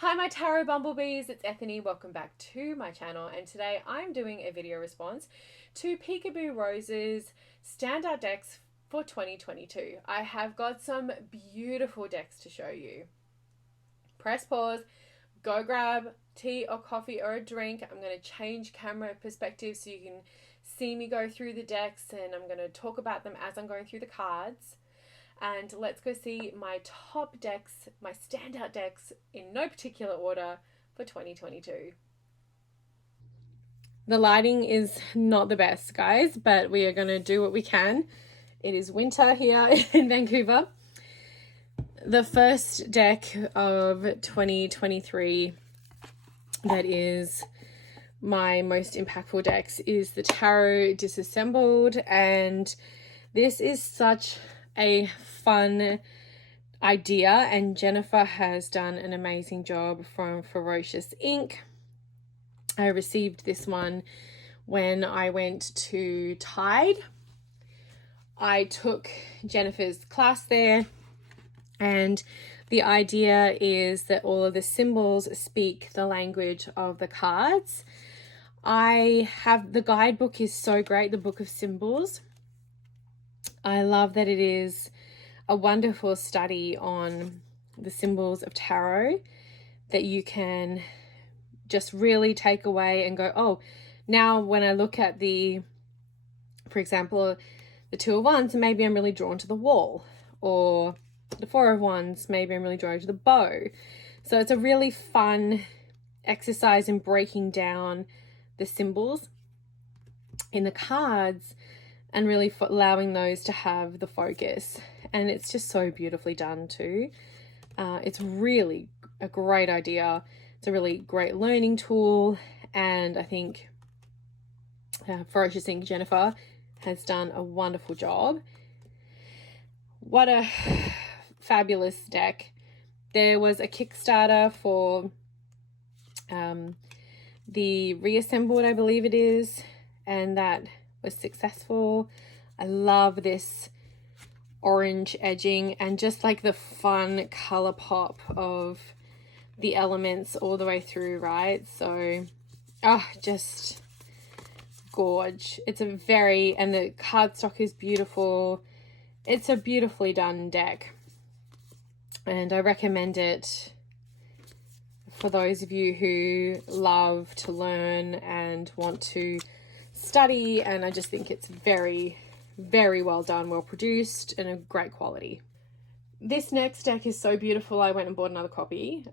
Hi my tarot bumblebees, it's Ethony. Welcome back to my channel, and today I'm doing a video response to Peekaboorose's standout decks for 2022. I have got some beautiful decks to show you. Press pause, go grab tea or coffee or a drink. I'm going to change camera perspective so you can see me go through the decks, and I'm going to talk about them as I'm going through the cards. And let's go see my top decks, my standout decks in no particular order for 2022. The lighting is not the best, guys, but we are going to do what we can. It is winter here in Vancouver. The first deck of 2023 that is my most impactful decks is the Tarot Disassembled, and this is such a fun idea, and Jennifer has done an amazing job from Ferocious Ink. I received this one when I went to Tide. I took Jennifer's class there, and the idea is that all of the symbols speak the language of the cards. The guidebook is so great, the Book of Symbols. I love that it is a wonderful study on the symbols of tarot that you can just really take away and go, oh, now when I look at for example, the Two of Wands, maybe I'm really drawn to the wall, or the Four of Wands, maybe I'm really drawn to the bow. So it's a really fun exercise in breaking down the symbols in the cards and really allowing those to have the focus. And it's just so beautifully done too. It's really a great idea. It's a really great learning tool, and I think Ferocious Ink Jennifer has done a wonderful job. What a fabulous deck. There was a Kickstarter for the Reassembled, I believe it is, and that was successful. I love this orange edging and just like the fun color pop of the elements all the way through, right? So just gorge. It's and the cardstock is beautiful. It's a beautifully done deck, and I recommend it for those of you who love to learn and want to study. And I just think it's very, very well done, well produced, and a great quality. This next deck is so beautiful, I went and bought another copy.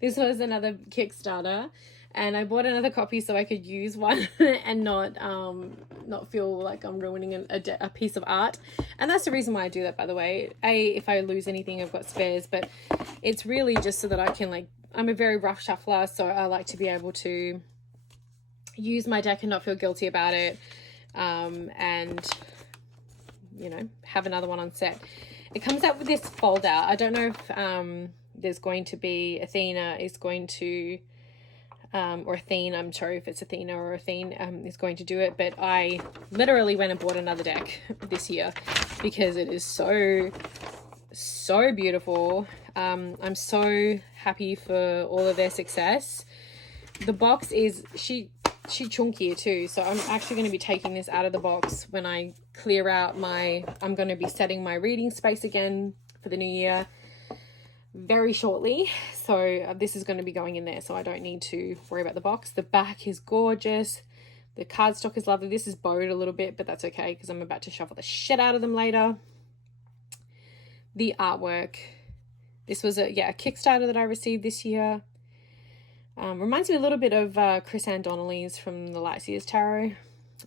This was another Kickstarter, and I bought another copy so I could use one and not feel like I'm ruining a piece of art. And that's the reason why I do that, by the way. If I lose anything, I've got spares, but it's really just so that I can, I'm a very rough shuffler, so I like to be able to use my deck and not feel guilty about it, and have another one on set. It comes out with this folder. I don't know if there's going to be Athena is going to or Athene, I'm sorry if it's Athena or Athene is going to do it, but I literally went and bought another deck this year because it is so beautiful. I'm so happy for all of their success. The box is she chunkier too, so I'm actually going to be taking this out of the box when I clear out I'm going to be setting my reading space again for the new year very shortly, so this is going to be going in there, so I don't need to worry about the box. The back is gorgeous. The cardstock is lovely. This is bowed a little bit, but that's okay because I'm about to shuffle the shit out of them later. The artwork. This was a Kickstarter that I received this year. Reminds me a little bit of Chris Ann Donnelly's from the Lightseers Tarot,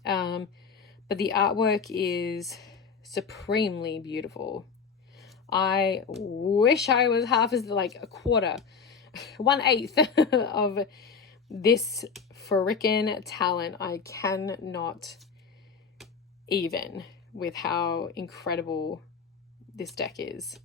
but the artwork is supremely beautiful. I wish I was half as a quarter, 1/8 of this frickin' talent. I cannot even with how incredible this deck is.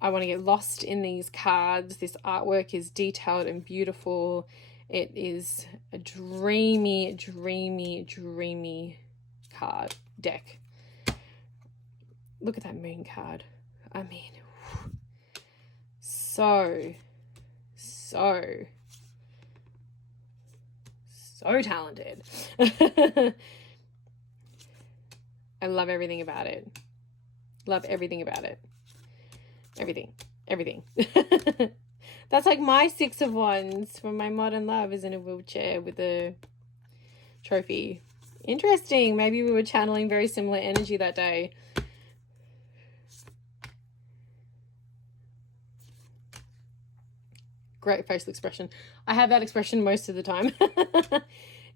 I want to get lost in these cards. This artwork is detailed and beautiful. It is a dreamy, dreamy, dreamy deck. Look at that moon card. I mean, so talented. I love everything about it. Love everything about it. Everything. That's like my 6 of Wands from my modern love is in a wheelchair with a trophy. Interesting. Maybe we were channeling very similar energy that day. Great facial expression. I have that expression most of the time.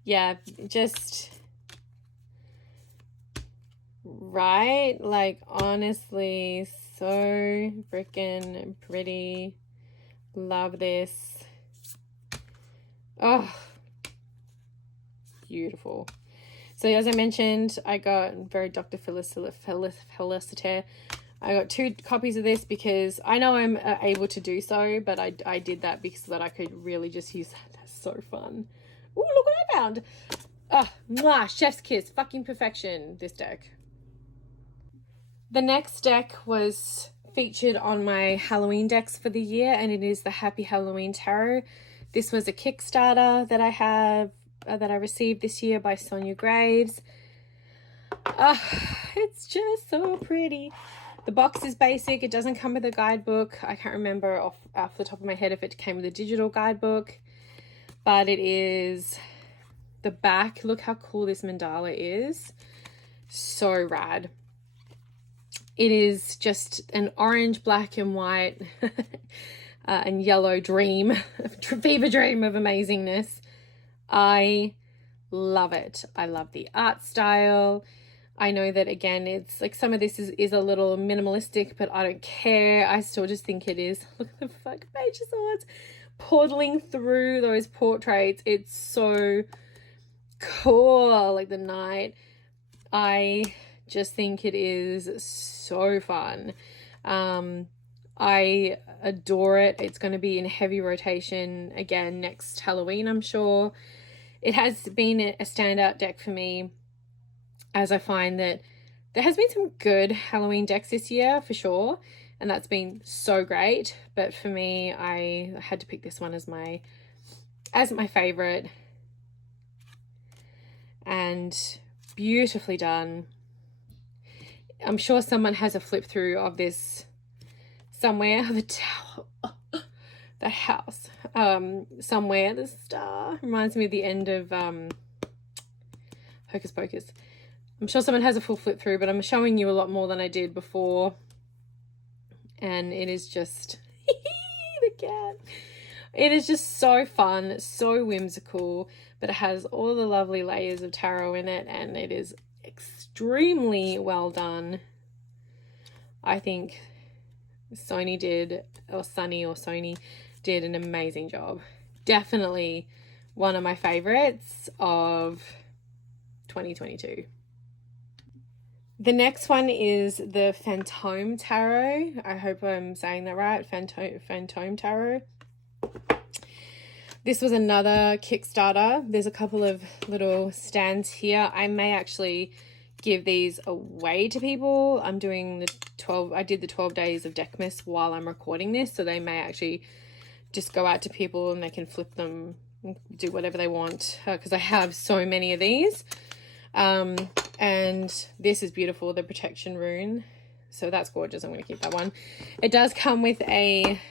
Yeah, just right, like honestly, so freaking pretty. Love this. Oh, beautiful. So as I mentioned, I got very Dr. Feliciter. I got 2 copies of this because I know I'm able to do so, but I did that because that I could really just use that. That's so fun. Ooh, look what I found. Oh, mwah, chef's kiss. Fucking perfection, this deck. The next deck was featured on my Halloween decks for the year, and it is the Happy Halloween Tarot. This was a Kickstarter that I have, that I received this year by Sonia Graves. It's just so pretty. The box is basic. It doesn't come with a guidebook. I can't remember off the top of my head if it came with a digital guidebook, but it is the back. Look how cool this mandala is. So rad. It is just an orange, black and white and yellow dream, fever dream of amazingness. I love it. I love the art style. I know that, again, it's like some of this is a little minimalistic, but I don't care. I still just think it is. Look at the fucking Page of Swords portaling through those portraits. It's so cool. Like the Knight. I just think it is so fun. I adore it. It's going to be in heavy rotation again next Halloween, I'm sure. It has been a standout deck for me, as I find that there has been some good Halloween decks this year for sure, and that's been so great. But for me, I had to pick this one as my favorite, and beautifully done. I'm sure someone has a flip through of this somewhere. The tower, the house, somewhere. The star reminds me of the end of Hocus Pocus. I'm sure someone has a full flip through, but I'm showing you a lot more than I did before. And it is just the cat. It is just so fun, so whimsical, but it has all the lovely layers of tarot in it, and it is extremely well done. I think Sony did an amazing job. Definitely one of my favorites of 2022. The next one is the Fantome Tarot. I hope I'm saying that right. Fantome Tarot. This was another Kickstarter. There's a couple of little stands here. I may actually give these away to people. I did the 12 days of Deckmas while I'm recording this, so they may actually just go out to people and they can flip them, do whatever they want, because I have so many of these. And this is beautiful, the protection rune. So that's gorgeous. I'm going to keep that one. It does come with a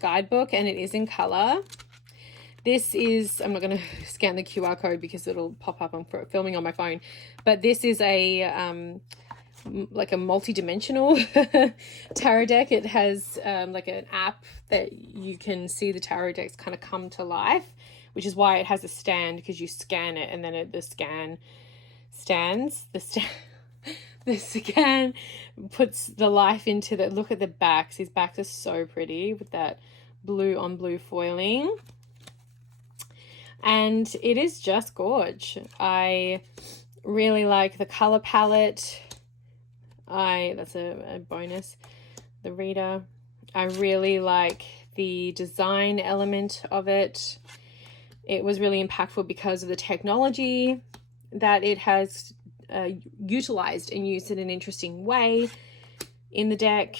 guidebook, and it is in color. This is, I'm not going to scan the QR code because it'll pop up. I'm filming on my phone, but this is a, like a multi-dimensional tarot deck. It has, like an app that you can see the tarot decks kind of come to life, which is why it has a stand, because you scan it and then the scan puts the life into the, look at the backs. These backs are so pretty with that blue on blue foiling. And it is just gorge. I really like the color palette. That's a bonus. The reader. I really like the design element of it. It was really impactful because of the technology that it has utilized and used in an interesting way in the deck.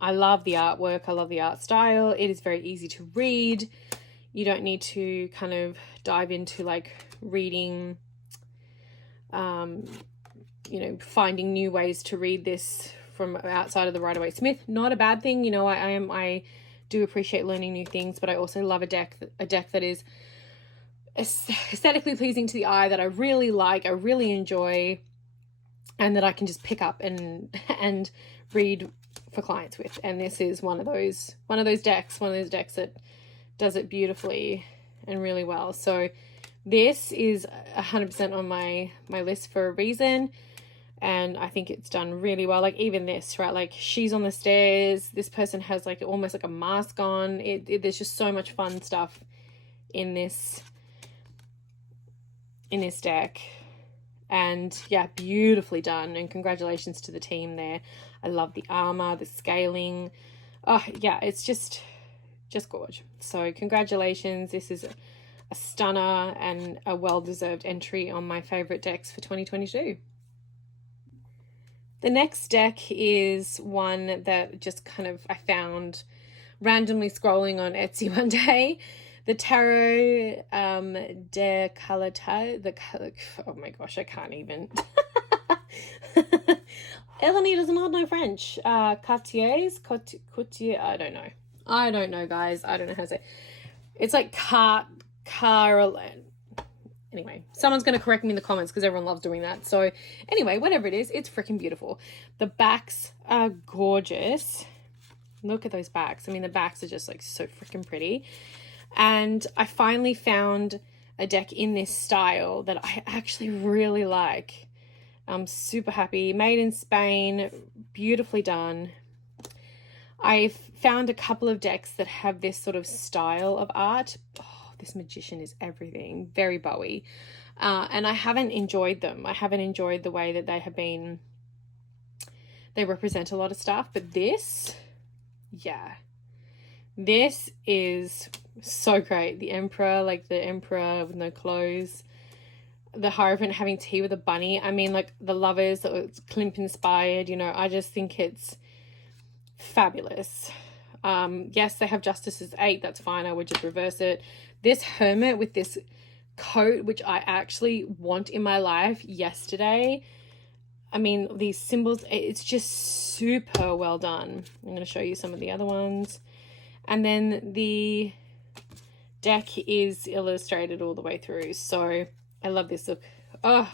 I love the artwork. I love the art style. It is very easy to read. You don't need to kind of dive into like reading, you know, finding new ways to read this from outside of the Rider-Waite-Smith. Not a bad thing. You know, I do appreciate learning new things, but I also love a deck that is aesthetically pleasing to the eye, that I really like, I really enjoy, and that I can just pick up and read for clients with. And this is one of those decks that does it beautifully and really well. So this is 100% on my list for a reason, and I think it's done really well. Like even this, right, like she's on the stairs, this person has like almost like a mask on. There's just so much fun stuff in this deck. And yeah, beautifully done, and congratulations to the team there. I love the armor, the scaling. Oh yeah, it's just gorge. So congratulations. This is a stunner and a well-deserved entry on my favorite decks for 2022. The next deck is one that just kind of I found randomly scrolling on Etsy one day. The Tarot de Carloydes, oh my gosh, I can't even. Ethony does not know French. Coutier, I don't know, guys. I don't know how to say it. It's like anyway, someone's going to correct me in the comments because everyone loves doing that. So anyway, whatever it is, it's freaking beautiful. The backs are gorgeous. Look at those backs. I mean, the backs are just like so freaking pretty. And I finally found a deck in this style that I actually really like. I'm super happy. Made in Spain, beautifully done. I've found a couple of decks that have this sort of style of art. Oh, this magician is everything. Very Bowie. And I haven't enjoyed them. I haven't enjoyed the way that they have been. They represent a lot of stuff. But this, yeah. This is so great. The Emperor, like the Emperor with no clothes. The Hierophant having tea with a bunny. I mean, like the Lovers, it's Klimt inspired. You know, I just think it's fabulous. Yes, they have Justice's 8. That's fine. I would just reverse it. This Hermit with this coat, which I actually want in my life yesterday. I mean, these symbols, it's just super well done. I'm going to show you some of the other ones. And then the deck is illustrated all the way through. So I love this look. Oh,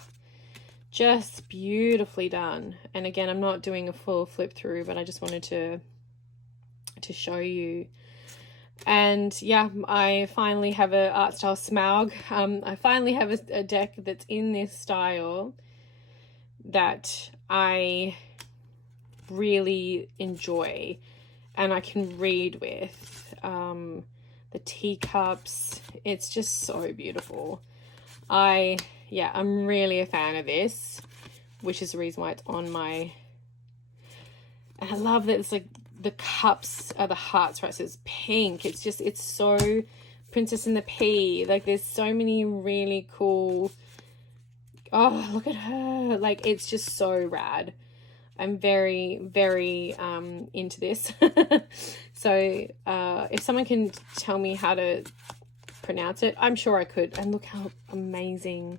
just beautifully done. And again, I'm not doing a full flip through, but I just wanted to show you. And yeah, I finally have a art style Smaug. I finally have a deck that's in this style that I really enjoy and I can read with. The teacups, it's just so beautiful. I'm really a fan of this, which is the reason why it's on my, and I love that it's like the cups are the hearts, right? So it's pink. It's just, it's so Princess and the Pea. Like there's so many really cool, oh, look at her. Like it's just so rad. I'm very, very into this. So if someone can tell me how to pronounce it, I'm sure I could. And look how amazing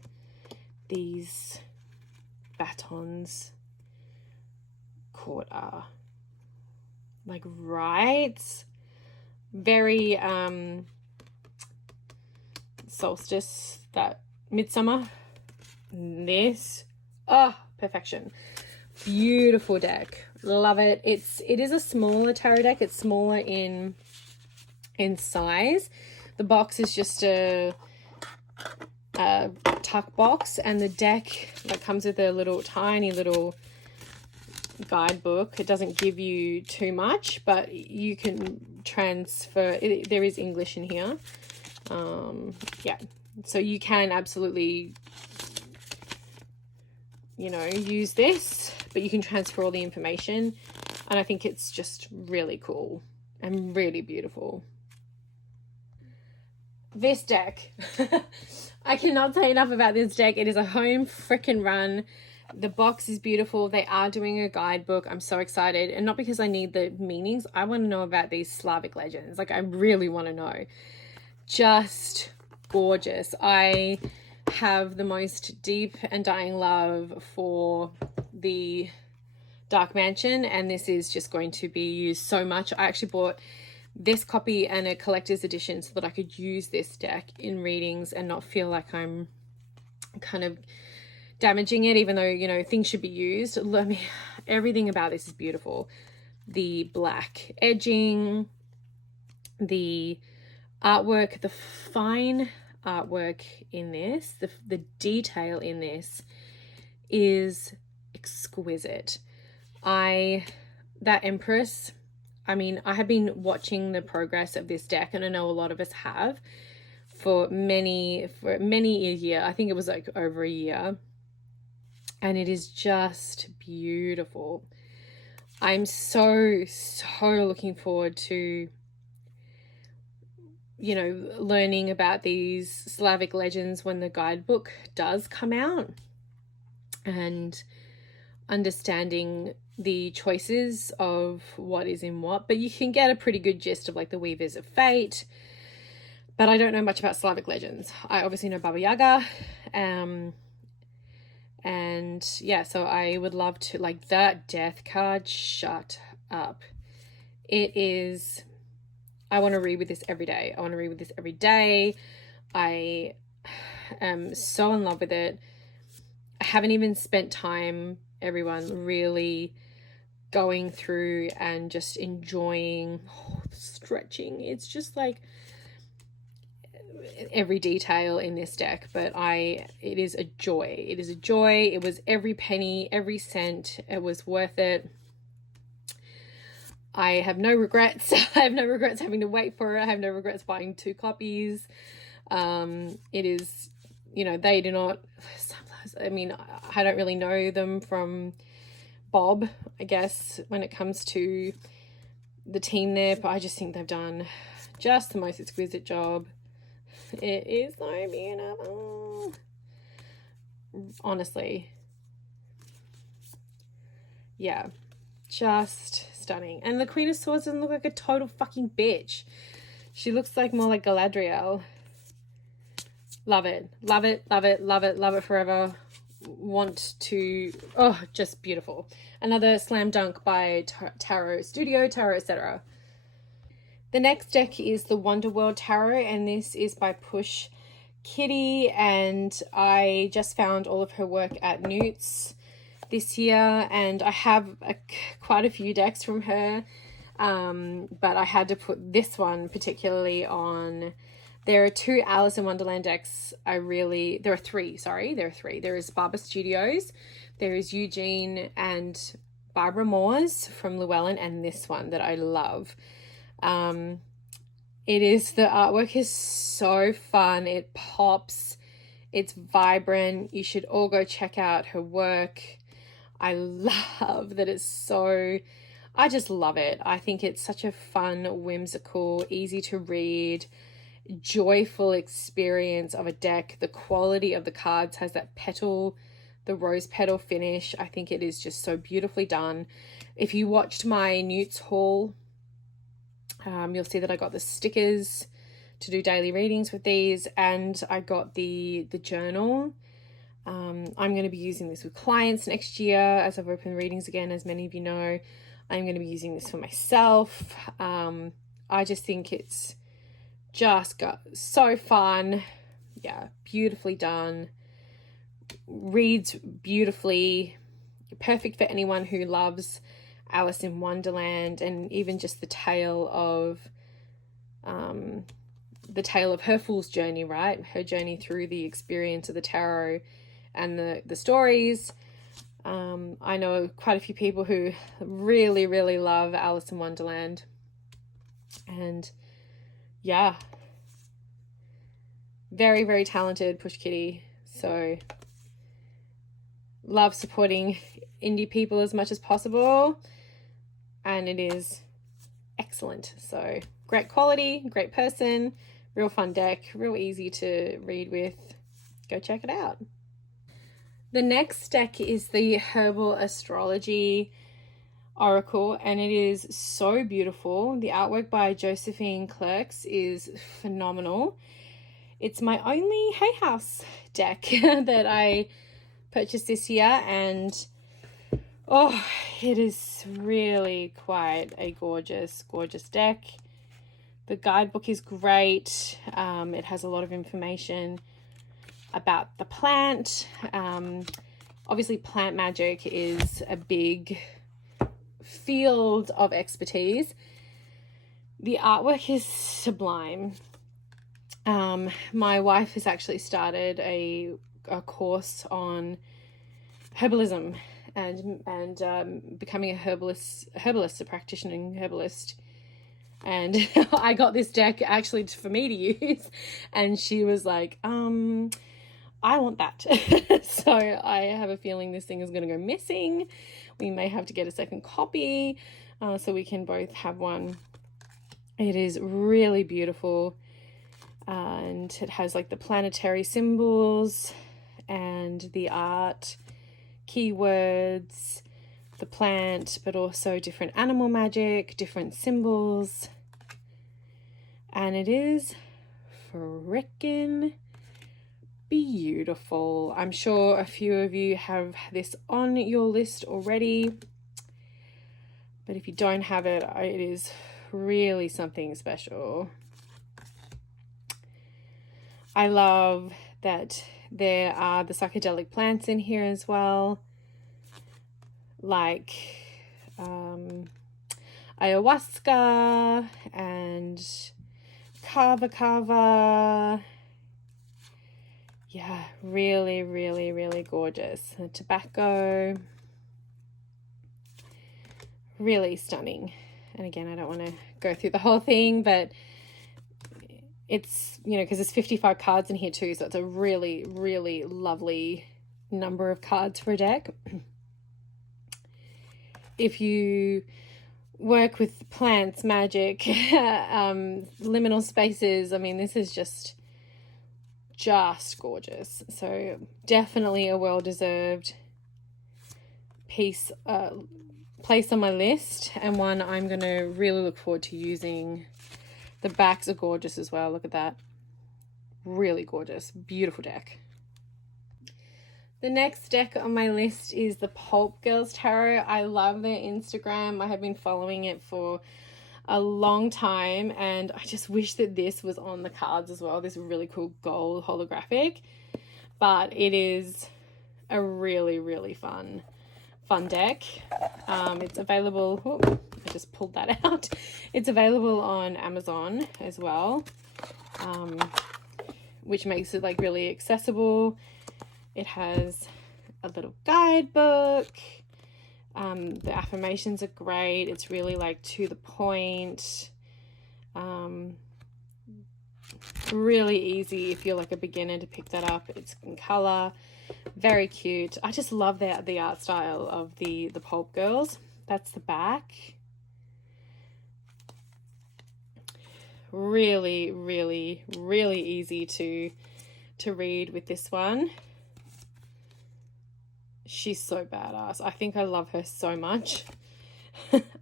these batons caught are. Like, right? Very solstice, that midsummer. This, oh, perfection. Beautiful deck. Love it. It is a smaller tarot deck. It's smaller in size. The box is just a tuck box, and the deck that comes with a tiny little guidebook. It doesn't give you too much, but you can transfer. There is English in here. Yeah, so you can absolutely, you know, use this, but you can transfer all the information, and I think it's just really cool and really beautiful. This deck, I cannot say enough about this deck. It is a home frickin' run The box is beautiful. They are doing a guidebook. I'm so excited. And not because I need the meanings. I want to know about these Slavic legends. Like, I really want to know. Just gorgeous. I have the most deep and dying love for the Dark Mansion, and this is just going to be used so much. I actually bought this copy and a collector's edition so that I could use this deck in readings and not feel like I'm kind of damaging it, even though, you know, things should be used. Let me, everything about this is beautiful. The black edging, the artwork, the fine artwork in this, the detail in this is exquisite. That Empress, I mean, I have been watching the progress of this deck, and I know a lot of us have for many a year. I think it was like over a year, and it is just beautiful. I'm so looking forward to, you know, learning about these Slavic legends when the guidebook does come out, and understanding the choices of what is in what. But you can get a pretty good gist of like the Weavers of Fate, but I don't know much about Slavic legends. I obviously know Baba Yaga, and yeah, so I would love to, like, that death card, shut up. It is, I want to read with this every day. I want to read with this every day. I am so in love with it. I haven't even spent time, everyone, really going through and just enjoying the stretching. It's just like every detail in this deck, but it is a joy. It is a joy. It was every penny, every cent. It was worth it. I have no regrets. I have no regrets having to wait for it. I have no regrets buying 2 copies. It is, you know, they do not, I mean, I don't really know them from Bob, I guess, when it comes to the team there, but I just think they've done just the most exquisite job. It is so beautiful. Honestly. Yeah. Just stunning. And the Queen of Swords doesn't look like a total fucking bitch. She looks like more like Galadriel. Love it. Love it. Love it. Love it. Love it forever. Want to... Oh, just beautiful. Another slam dunk by Tarot Studio, Tarot, etc. The next deck is the Wonderworld Tarot, and this is by Push Kitty, and I just found all of her work at Newt's this year, and I have quite a few decks from her, but I had to put this one particularly on. There are 2 Alice in Wonderland decks there are 3, sorry, there are 3. There is Barber Studios, there is Eugene and Barbara Moore's from Llewellyn, and this one that I love. The artwork is so fun. It pops. It's vibrant. You should all go check out her work. I love that I just love it. I think it's such a fun, whimsical, easy to read, joyful experience of a deck. The quality of the cards has that the rose petal finish. I think it is just so beautifully done. If you watched my Newt's haul, you'll see that I got the stickers to do daily readings with these, and I got the journal. I'm going to be using this with clients next year as I've opened readings again, as many of you know. I'm going to be using this for myself. I just think it's just got so fun. Yeah, beautifully done. Reads beautifully. Perfect for anyone who loves Alice in Wonderland, and even just the tale of her fool's journey, right? Her journey through the experience of the tarot and the stories. I know quite a few people who really, really love Alice in Wonderland. And yeah, very, very talented Push Kitty. So love supporting indie people as much as possible. And it is excellent. So great quality, great person, real fun deck, real easy to read with. Go check it out. The next deck is the Herbal Astrology Oracle, and it is so beautiful. The artwork by Josephine Clerks is phenomenal. It's my only Hay House deck that I purchased this year, and oh, it is really quite a gorgeous deck. The guidebook is great. It has a lot of information about the plant. Obviously, plant magic is a big field of expertise. The artwork is sublime. My wife has actually started a course on herbalism and becoming a herbalist, a practitioner herbalist. And I got this deck actually for me to use, and she was like, I want that. So I have a feeling this thing is going to go missing. We may have to get a second copy so we can both have one. It is really beautiful, and it has like the planetary symbols and the art, keywords, the plant, but also different animal magic, different symbols. And it is frickin' beautiful. I'm sure a few of you have this on your list already, but if you don't have it, it is really something special. I love that there are the psychedelic plants in here as well, like ayahuasca and kava. Yeah, really gorgeous. The tobacco, really stunning. And again, I don't want to go through the whole thing, but it's, because there's 55 cards in here too, so it's a really lovely number of cards for a deck. If you work with plants, magic, liminal spaces, I mean, this is just gorgeous. So definitely a well-deserved place on my list, and one I'm going to really look forward to using. The backs are gorgeous as well. Look at that. Really gorgeous. Beautiful deck. The next deck on my list is the Pulp Girls Tarot. I love their Instagram. I have been following it for a long time, and I just wish that this was on the cards as well. This really cool gold holographic. But it is a really fun deck. It's available. Oh, I just pulled that out. It's available on Amazon as well, which makes it like really accessible. It has a little guidebook. The affirmations are great. It's really like to the point. Really easy if you're like a beginner to pick that up. It's in color. Very cute. I just love the art style of the Pulp Girls. That's the back. Really easy to read with this one. She's so badass. I think I love her so much.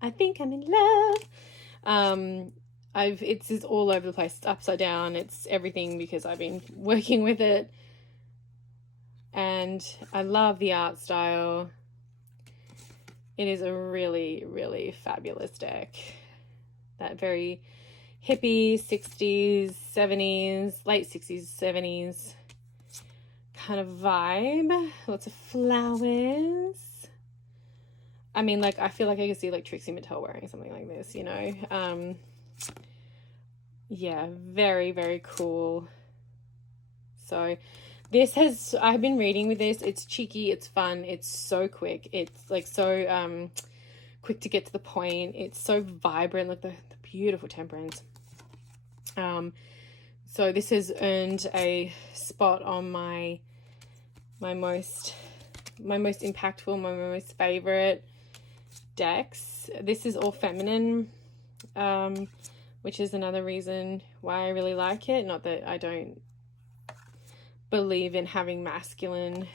I think I'm in love. It's all over the place. It's upside down. It's everything because I've been working with it. And I love the art style. It is a really fabulous deck. That very hippie 60s, 70s, late 60s, 70s kind of vibe. Lots of flowers. I mean, like, I feel like I could see like Trixie Mattel wearing something like this, Yeah, very cool. So I've been reading with this. It's cheeky, it's fun, it's so quick. It's like so quick to get to the point. It's so vibrant, like the beautiful temperance. So this has earned a spot on my most impactful, my most favorite decks. This is all feminine, which is another reason why I really like it. Not that I don't believe in having masculine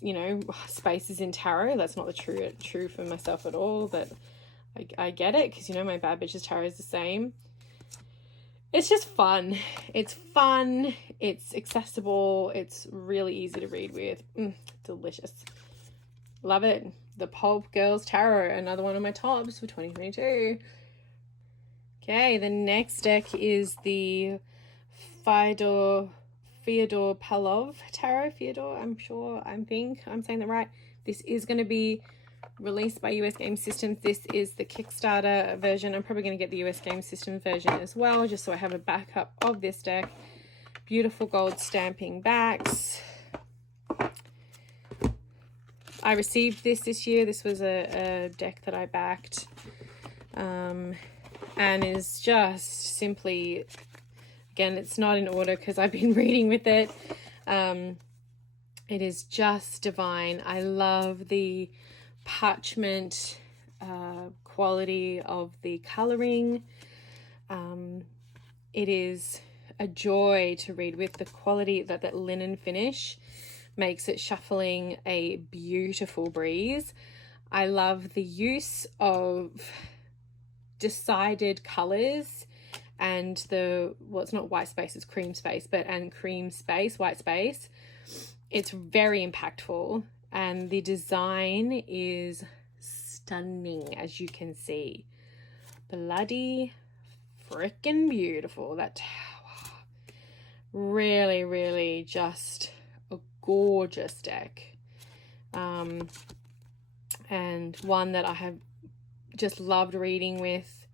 you know, spaces in tarot. That's not the true for myself at all, but I get it, because, you know, my Bad Bitches Tarot is the same. It's just fun. It's fun. It's accessible. It's really easy to read with. Delicious. Love it. The Pulp Girls Tarot, another one of my tops for 2022. Okay, the next deck is the Fyodor Pavlov Tarot. Fyodor, I'm saying that right. This is going to be released by US Game Systems. This is the Kickstarter version. I'm probably going to get the US Game Systems version as well, just so I have a backup of this deck. Beautiful gold stamping backs. I received this year. This was a deck that I backed, and is just simply, again, it's not in order because I've been reading with it. It is just divine. I love the parchment quality of the coloring. It is a joy to read with. The quality that linen finish makes it shuffling a beautiful breeze. I love the use of decided colors and it's not white space, it's cream space, white space. It's very impactful, and the design is stunning, as you can see. Bloody freaking beautiful. That tower. Really, really just a gorgeous deck. And one that I have just loved reading with.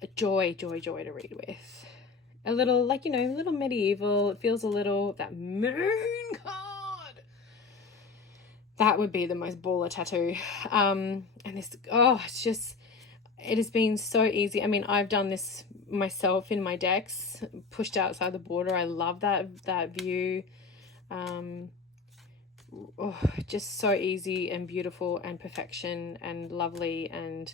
A joy to read with. A little, like, you know, a little medieval. It feels a little, that moon card. That would be the most baller tattoo. And this, it's just, it has been so easy. I mean, I've done this myself in my decks, pushed outside the border. I love that view. Just so easy and beautiful and perfection and lovely, and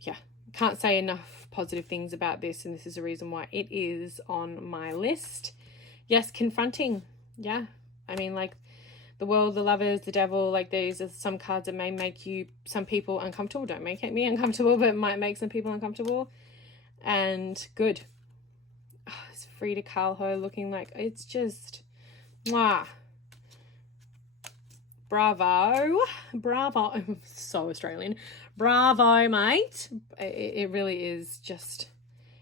yeah, can't say enough positive things about this, and this is the reason why it is on my list. Yes, confronting. Yeah, I mean, like, the world, the lovers, the devil, like, these are some cards that may make some people uncomfortable. Don't make me uncomfortable, but might make some people uncomfortable. And good. It's Frida Kahlo looking like, it's just, mwah. Bravo. I'm so Australian. Bravo, mate. It really is just,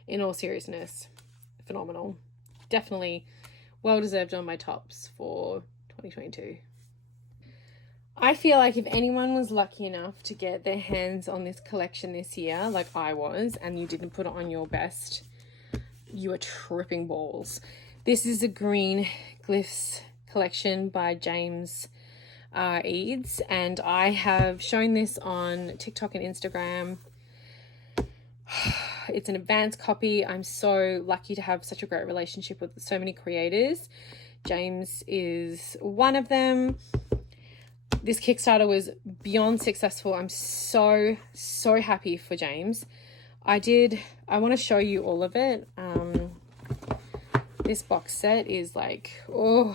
in all seriousness, phenomenal. Definitely well deserved on my tops for 2022. I feel like if anyone was lucky enough to get their hands on this collection this year, like I was, and you didn't put it on your best, you are tripping balls. This is a green Glyphs collection by James Eads, and I have shown this on TikTok and Instagram. It's an advanced copy. I'm so lucky to have such a great relationship with so many creators. James is one of them. This Kickstarter was beyond successful. I'm so happy for James. I want to show you all of it. This box set is like, look.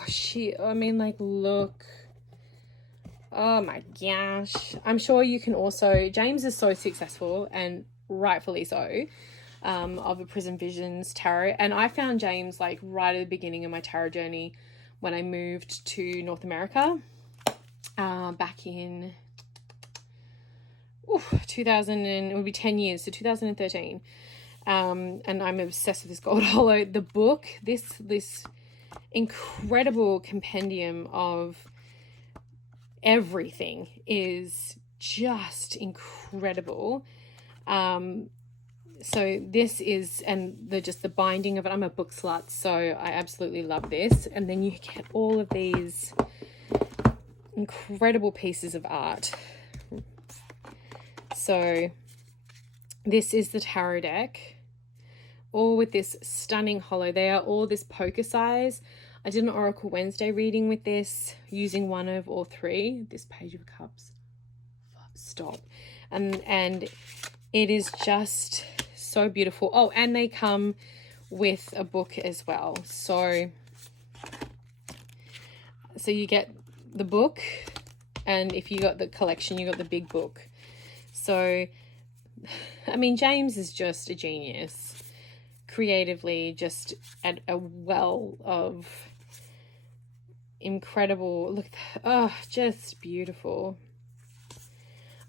Oh my gosh. I'm sure you can also, James is so successful, and rightfully so, of a Prism Visions tarot. And I found James like right at the beginning of my tarot journey when I moved to North America, back in 2000, and it would be 10 years, so 2013. And I'm obsessed with this Gold Hollow. The book, this incredible compendium of everything is just incredible. So this is, and the binding of it, I'm a book slut, so I absolutely love this. And then you get all of these incredible pieces of art. So this is the tarot deck, all with this stunning hollow. They are all this poker size. I did an Oracle Wednesday reading with this, using one of all three. This Page of Cups. Stop. And it is just so beautiful. Oh, and they come with a book as well. So you get the book, and if you got the collection, you got the big book. So, I mean, James is just a genius. Creatively, just at a well of incredible, look, oh, just beautiful.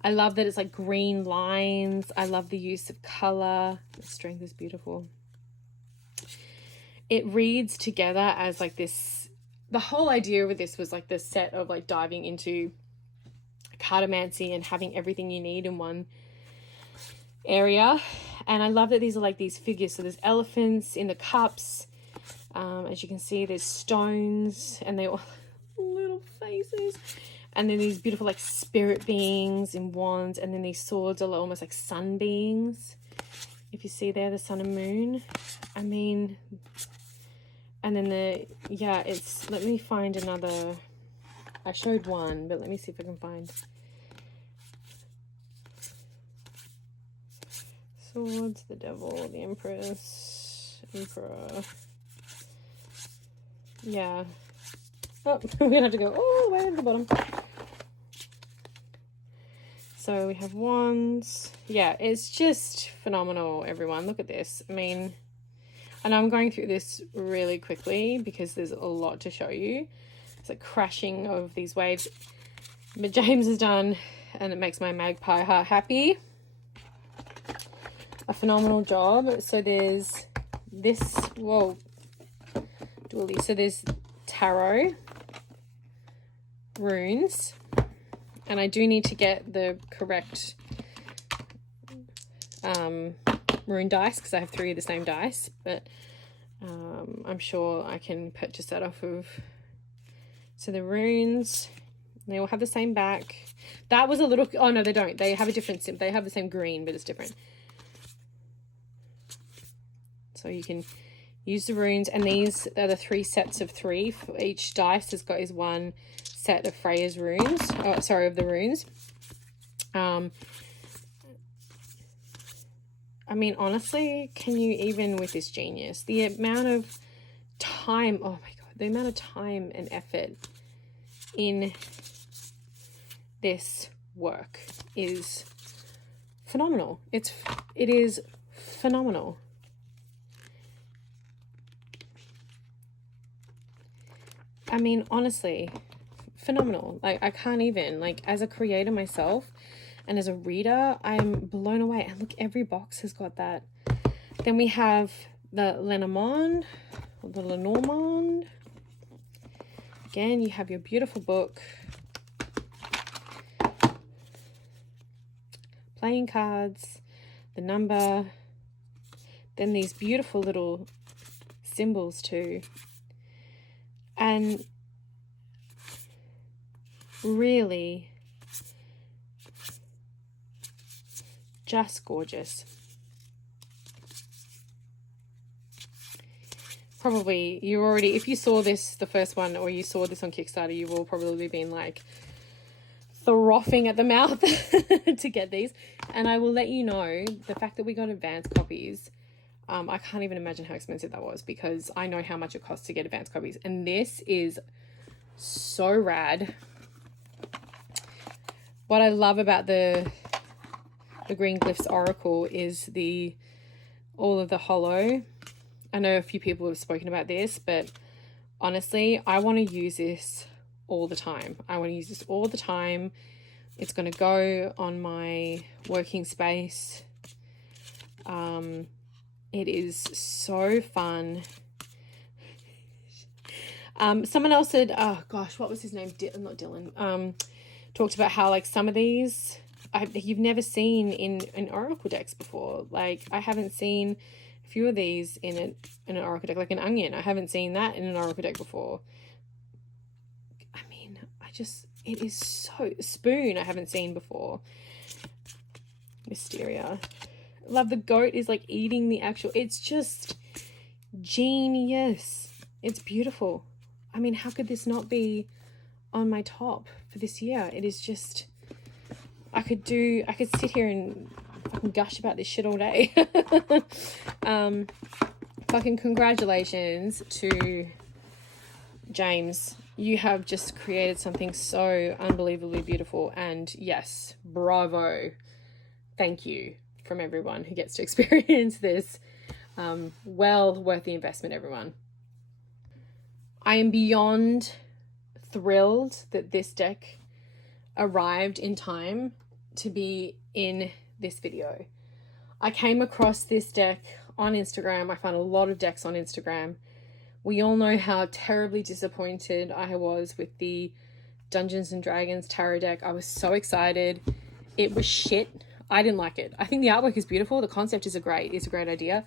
I love that it's like green lines. I love the use of color. The strength is beautiful. It reads together as like this, the whole idea with this was like the set of like diving into Cartomancy and having everything you need in one area. And I love that these are like these figures. So there's elephants in the cups. As you can see, there's stones, and they all little faces. And then these beautiful like spirit beings in wands, and then these swords are almost like sun beings. If you see there, the sun and moon. I mean, and then it's, let me find another. I showed one, but let me see if I can find. Swords, the devil, the empress, emperor. Yeah. Oh, we're gonna have to go all the way to the bottom. So we have wands. Yeah, it's just phenomenal, everyone. Look at this. I mean, I know I'm going through this really quickly because there's a lot to show you. It's like crashing of these waves. But James has done, and it makes my magpie heart happy, a phenomenal job. So there's this, whoa, dually. So there's tarot, runes, and I do need to get the correct rune dice because I have 3 of the same dice, but I'm sure I can purchase that off of. So the runes, they all have the same back. That was a little, oh no, they don't. They have a different sim. They have the same green, but it's different. So you can use the runes, and these are the 3 sets of 3. For each dice has got his 1 set of Freya's runes. Oh, sorry, of the runes. I mean, honestly, can you, even with this genius, the amount of time, oh my God, the amount of time and effort in this work is phenomenal. It is phenomenal. I mean, honestly, phenomenal. Like, I can't even, like, as a creator myself and as a reader, I'm blown away. And look, every box has got that. Then we have the Lenormand, or the Lenormand. Again, you have your beautiful book. Playing cards, the number. Then these beautiful little symbols too. And really just gorgeous. Probably you already, if you saw this, the first one, or you saw this on Kickstarter, you've all probably been like frothing at the mouth to get these. And I will let you know, the fact that we got advanced copies, I can't even imagine how expensive that was, because I know how much it costs to get advanced copies. And this is so rad. What I love about the Green Glyphs Oracle is all of the hollow. I know a few people have spoken about this, but honestly, I want to use this all the time. I want to use this all the time. It's going to go on my working space. It is so fun. Someone else said, oh gosh, what was his name? Not Dylan. Talked about how like some of these you've never seen in oracle decks before. Like I haven't seen a few of these in an oracle deck, like an onion. I haven't seen that in an oracle deck before. I mean, it is so, spoon I haven't seen before. Mysteria. Love the goat is like eating the actual, it's just genius. It's beautiful. I mean, how could this not be on my top for this year? It is just, I could sit here and fucking gush about this shit all day. Fucking congratulations to James You have just created something so unbelievably beautiful. And yes, bravo. Thank you from everyone who gets to experience this. Well worth the investment, everyone. I am beyond thrilled that this deck arrived in time to be in this video. I came across this deck on Instagram. I found a lot of decks on Instagram. We all know how terribly disappointed I was with the Dungeons and Dragons tarot deck. I was so excited. It was shit. I didn't like it. I think the artwork is beautiful. The concept is a great idea.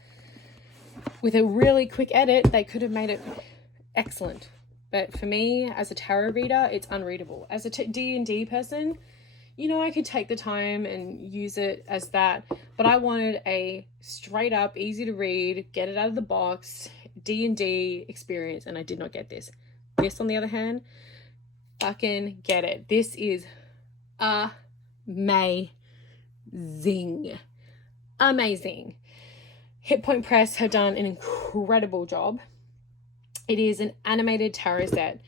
With a really quick edit, they could have made it excellent. But for me, as a tarot reader, it's unreadable. As a D&D person, you know, I could take the time and use it as that. But I wanted a straight up, easy to read, get it out of the box, D&D experience. And I did not get this. This, on the other hand, fucking get it. This is amazing. Amazing. Hit Point Press have done an incredible job. It is an animated tarot set.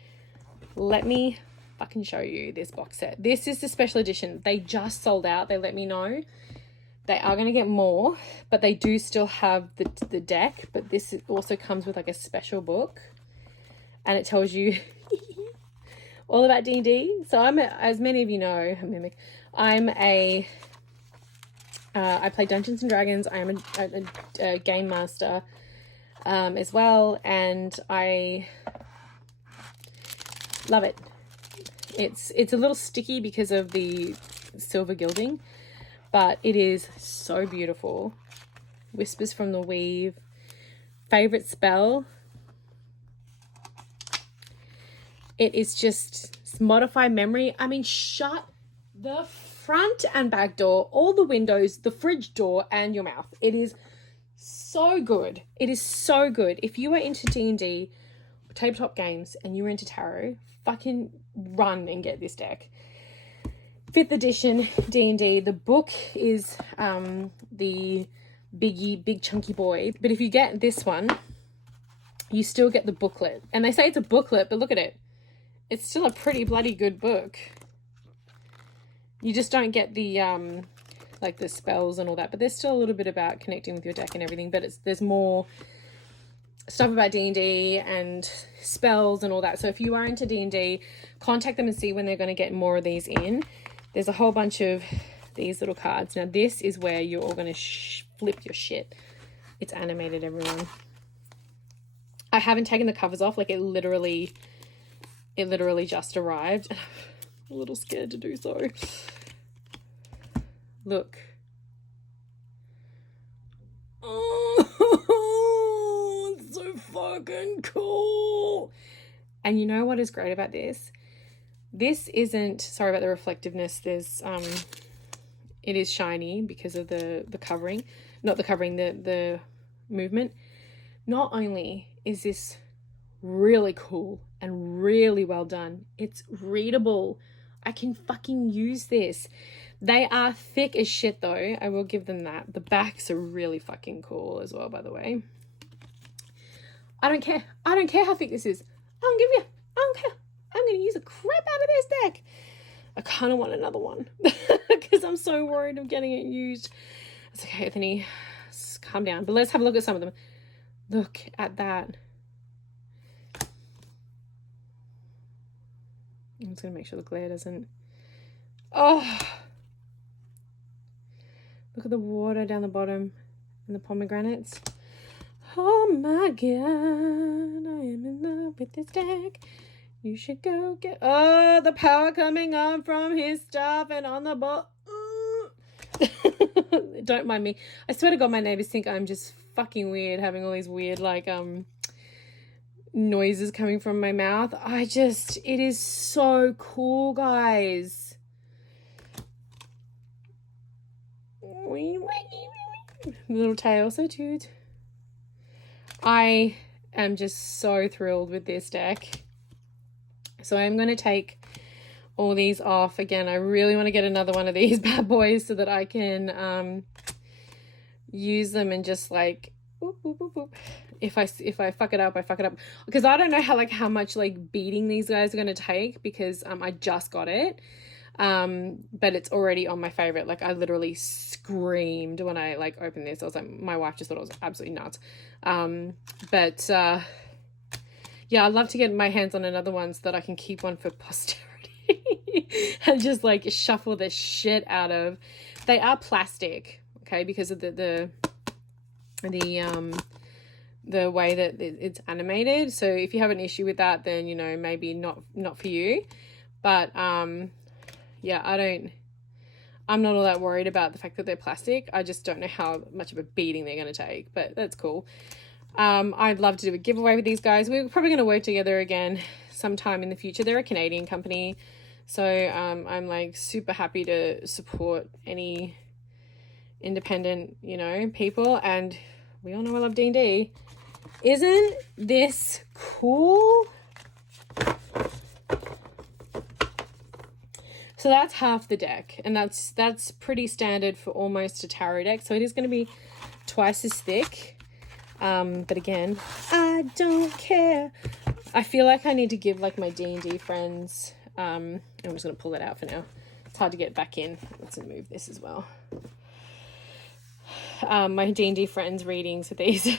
Let me fucking show you this box set. This is the special edition. They just sold out. They let me know. They are going to get more, but they do still have the deck. But this also comes with like a special book. And it tells you all about D&D. So I'm, as many of you know, I play Dungeons and Dragons. I am a game master as well, and I love it. It's a little sticky because of the silver gilding, but it is so beautiful. Whispers from the Weave. Favorite spell. It is just modify memory. I mean, shut the front and back door, all the windows, the fridge door, and your mouth. It is so good. It is so good. If you are into D&D, tabletop games, and you're into tarot, fucking run and get this deck. 5th edition D&D. The book is the big chunky boy. But if you get this one, you still get the booklet. And they say it's a booklet, but look at it. It's still a pretty bloody good book. You just don't get the like the spells and all that, but there's still a little bit about connecting with your deck and everything, but there's more stuff about D&D and spells and all that. So if you are into D&D, contact them and see when they're going to get more of these in. There's a whole bunch of these little cards. Now this is where you're all going to flip your shit. It's animated, everyone. I haven't taken the covers off. Like it literally just arrived. I'm a little scared to do so. Look. Oh, it's so fucking cool. And you know what is great about this? This isn't, sorry about the reflectiveness. There's, it is shiny because of the covering, not the covering, the movement. Not only is this really cool and really well done, it's readable. I can fucking use this. They are thick as shit though. I will give them that. The backs are really fucking cool as well, by the way. I don't care. I don't care how thick this is. I don't care. I'm going to use the crap out of this deck. I kind of want another one because I'm so worried of getting it used. It's okay, Ethony. Calm down. But let's have a look at some of them. Look at that. I'm just going to make sure the glare doesn't... Oh! Look at the water down the bottom and the pomegranates. Oh my God, I am in love with this deck. You should go get... Oh, the power coming on from his stuff and on the bottom. Don't mind me. I swear to God, my neighbors think I'm just fucking weird, having all these weird, like, noises coming from my mouth. It is so cool, guys. Little tail, so cute. I am just so thrilled with this deck. So I'm going to take all these off. Again, I really want to get another one of these bad boys so that I can use them and just like, If I fuck it up, I fuck it up, because I don't know how much like beating these guys are going to take, because I just got it, but it's already on my favorite. Like, I literally screamed when I like opened this. I was like, my wife just thought I was absolutely nuts. But yeah, I'd love to get my hands on another one so that I can keep one for posterity and just like shuffle the shit out of. They are plastic, okay, because of the way that it's animated. So if you have an issue with that, then, you know, maybe not for you. But yeah, I'm not all that worried about the fact that they're plastic. I just don't know how much of a beating they're going to take, but that's cool. I'd love to do a giveaway with these guys. We're probably going to work together again sometime in the future. They're a Canadian company, so I'm like super happy to support any independent, you know, people. And we all know I love D&D. Isn't this cool? So that's half the deck, and that's pretty standard for almost a tarot deck. So it is going to be twice as thick. But again, I don't care. I feel like I need to give like my D&D friends, I'm just going to pull it out for now. It's hard to get back in. Let's move this as well. My D&D friends readings with these.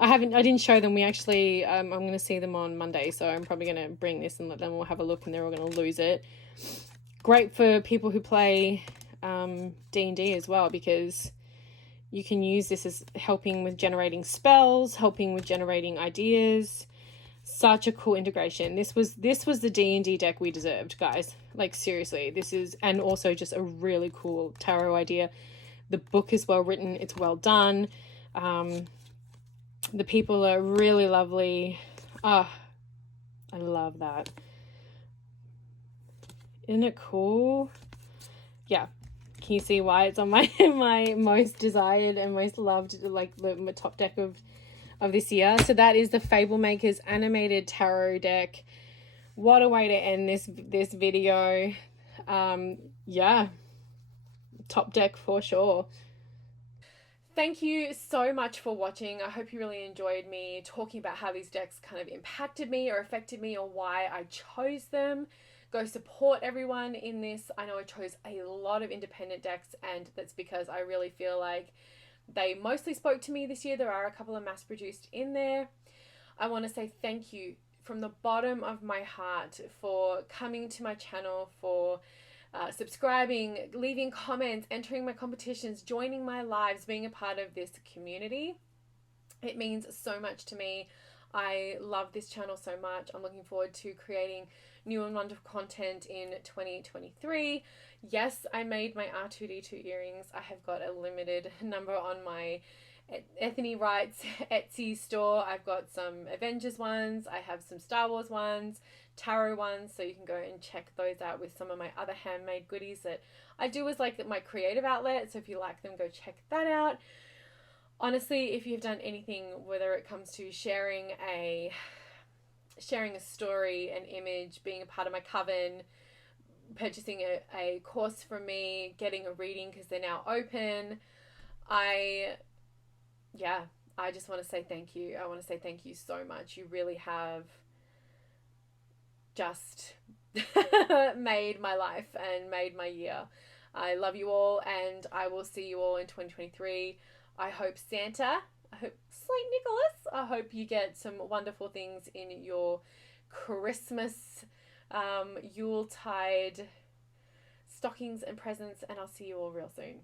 I didn't show them. We actually, I'm going to see them on Monday, so I'm probably going to bring this and let them all have a look, and they're all going to lose it. Great for people who play D&D as well, because you can use this as helping with generating spells, helping with generating ideas. Such a cool integration. This was the D&D deck we deserved, guys. Like, seriously, this is, and also just a really cool tarot idea. The book is well written. It's well done. The people are really lovely. I love that. Isn't it cool? Yeah. Can you see why it's on my most desired and most loved, like, my top deck of this year? So that is the Fablemakers animated tarot deck. What a way to end this video. Yeah, top deck for sure. Thank you so much for watching. I hope you really enjoyed me talking about how these decks kind of impacted me or affected me, or why I chose them. Go support everyone in this. I know I chose a lot of independent decks, and that's because I really feel like they mostly spoke to me this year. There are a couple of mass-produced in there. I want to say thank you from the bottom of my heart for coming to my channel, for subscribing, leaving comments, entering my competitions, joining my lives, being a part of this community. It means so much to me. I love this channel so much. I'm looking forward to creating new and wonderful content in 2023. Yes, I made my R2D2 earrings. I have got a limited number on my Ethony Writes Etsy store. I've got some Avengers ones. I have some Star Wars ones, tarot ones, so you can go and check those out with some of my other handmade goodies that I do as like my creative outlet. So if you like them, go check that out. Honestly, if you've done anything, whether it comes to sharing a story, an image, being a part of my coven, purchasing a course from me, getting a reading because they're now open, I just want to say thank you. I want to say thank you so much. You really have just made my life and made my year. I love you all, and I will see you all in 2023. I hope Santa, I hope St. Nicholas, I hope you get some wonderful things in your Christmas, Yuletide stockings and presents, and I'll see you all real soon.